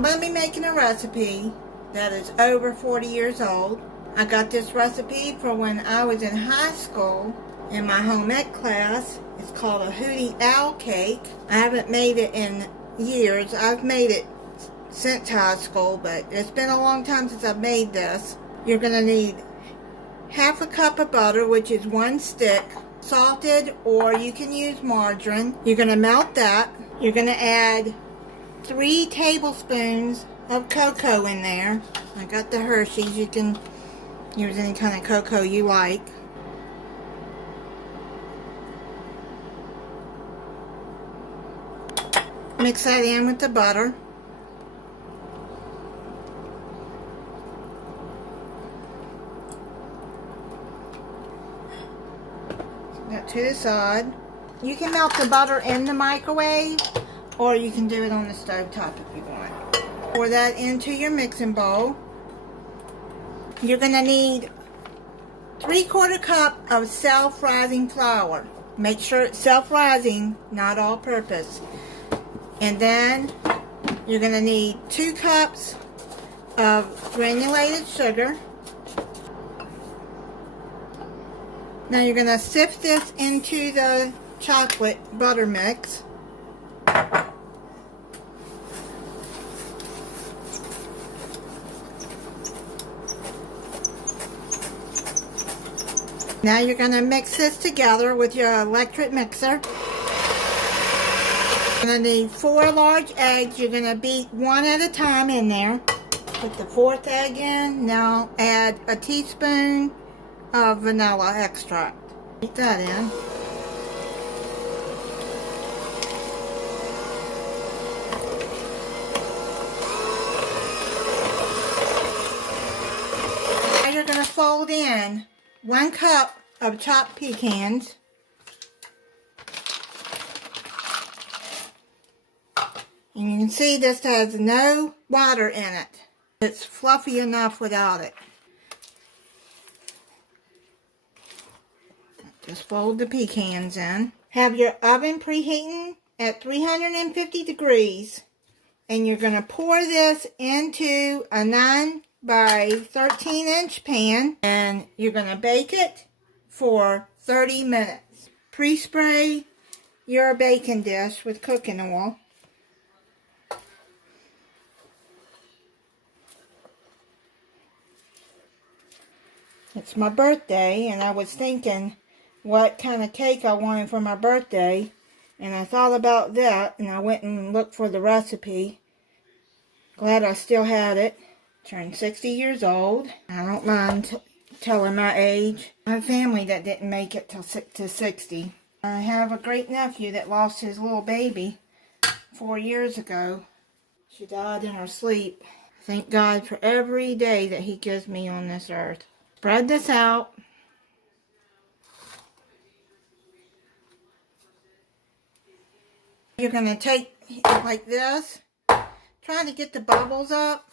I'm going to be making a recipe that is over 40 years old. I got this recipe for when I was in high school in my home ec class. It's called a Hooty Owl Cake. I haven't made it in years. I've made it since high school, but it's been a long time since I've made this. You're going to need half a cup of butter, which is 1 stick, salted, or you can use margarine. You're going to melt that. You're going to add 3 tablespoons of cocoa in there. I got the Hershey's. You can use any kind of cocoa you like. Mix that in with the butter. That to the side. You can melt the butter in the microwave, or you can do it on the stove top if you want. Pour that into your mixing bowl. You're going to need 3/4 cup of self-rising flour. Make sure it's self-rising, not all-purpose. And then you're going to need 2 cups of granulated sugar. Now you're going to sift this into the chocolate butter mix. Now you're going to mix this together with your electric mixer. You're going to need 4 large eggs. You're going to beat 1 at a time in there. Put the 4th egg in. Now add a teaspoon of vanilla extract. Beat that in. Now you're going to fold in 1 cup of chopped pecans. And you can see this has no water in it. It's fluffy enough without it. Just fold the pecans in. Have your oven preheating at 350 degrees. And you're going to pour this into a 9 by 13 inch pan. And you're going to bake it for 30 minutes. Prespray your baking dish with cooking oil. It's my birthday, and I was thinking what kind of cake I wanted for my birthday, and I thought about that, and I went and looked for the recipe. Glad I still had it. Turned 60 years old. I don't mind telling my age. I have family that didn't make it to 60. I have a great nephew that lost his little baby 4 years ago. She died in her sleep. Thank God for every day that He gives me on this earth. Spread this out. You're going to take it like this. Try to get the bubbles up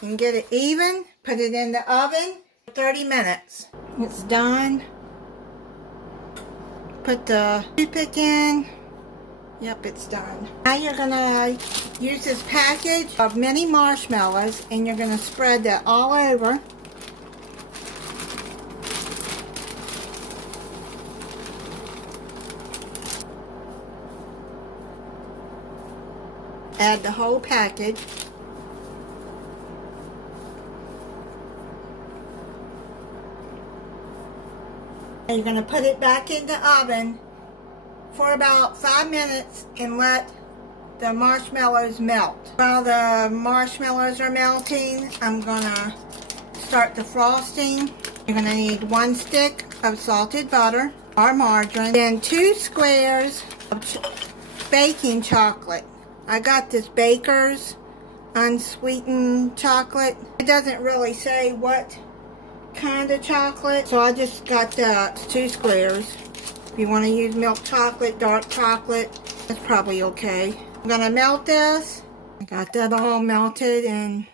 and get it even. Put it in the oven for 30 minutes. It's done. Put the toothpick in. Yep, it's done. Now you're going to use this package of mini marshmallows, and you're going to spread that all over. Add the whole package. And you're going to put it back in the oven for about 5 minutes and let the marshmallows melt. While the marshmallows are melting, I'm going to start the frosting. You're going to need 1 stick of salted butter or margarine, then 2 squares of baking chocolate. I got this Baker's unsweetened chocolate. It doesn't really say what kind of chocolate, so I just got that. It's 2 squares. If you want to use milk chocolate, dark chocolate, that's probably okay. I'm going to melt this. I got that all melted, and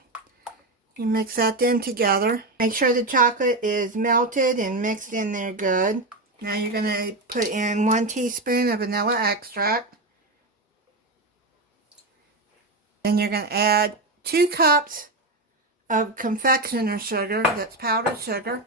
you mix that in together. Make sure the chocolate is melted and mixed in there good. Now you're going to put in 1 teaspoon of vanilla extract. Then you're going to add 2 cups of confectioner sugar, that's powdered sugar.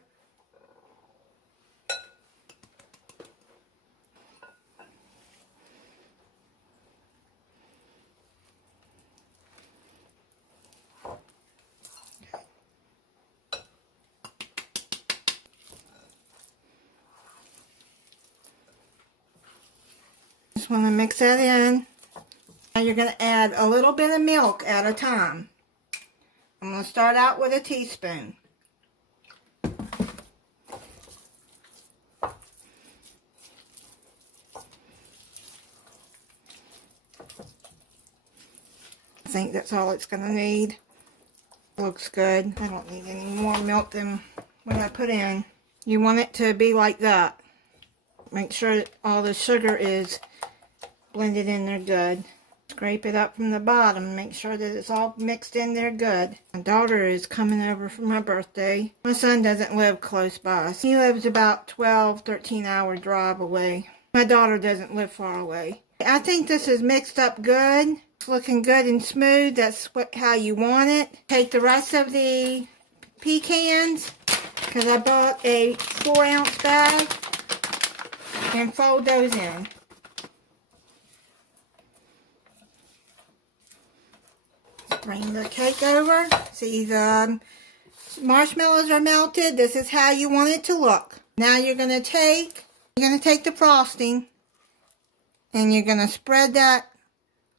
Just want to mix that in. Now you're going to add a little bit of milk at a time. I'm going to start out with a teaspoon. I think that's all it's going to need. Looks good. I don't need any more milk than what I put in. You want it to be like that. Make sure that all the sugar is blended in there good. Scrape it up from the bottom. Make sure that it's all mixed in there good. My daughter is coming over for my birthday. My son doesn't live close by. He lives about 13 hour drive away. My daughter doesn't live far away. I think this is mixed up good. It's looking good and smooth. That's how you want it. Take the rest of the pecans, because I bought a 4-ounce bag, and fold those in. Bring the cake over. See, the marshmallows are melted. This is how you want it to look. Now you're going to take the frosting and you're going to spread that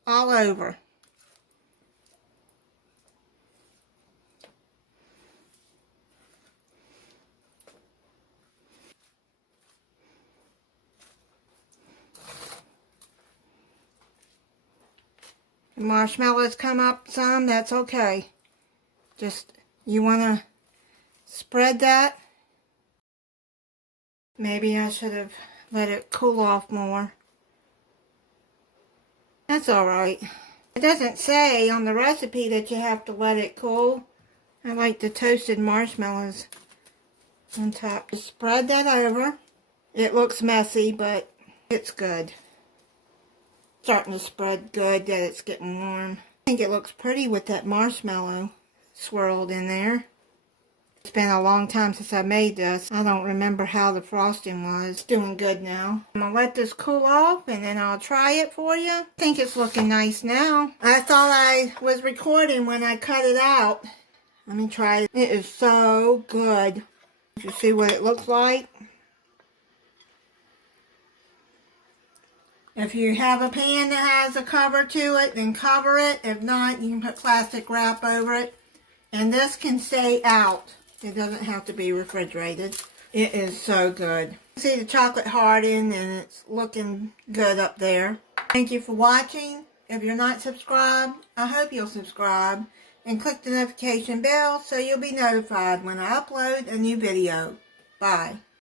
all over. The marshmallows come up some, that's okay. Just, you want to spread that. Maybe I should have let it cool off more. That's alright. It doesn't say on the recipe that you have to let it cool. I like the toasted marshmallows on top. Just spread that over. It looks messy, but it's good. Starting to spread good that it's getting warm. I think it looks pretty with that marshmallow swirled in there. It's been a long time since I made this. I don't remember how the frosting was. It's doing good now. I'm going to let this cool off and then I'll try it for you. I think it's looking nice now. I thought I was recording when I cut it out. Let me try it. It is so good. You see what it looks like? If you have a pan that has a cover to it, then cover it. If not, you can put plastic wrap over it. And this can stay out. It doesn't have to be refrigerated. It is so good. See the chocolate hardened and it's looking good up there. Thank you for watching. If you're not subscribed, I hope you'll subscribe. And click the notification bell so you'll be notified when I upload a new video. Bye.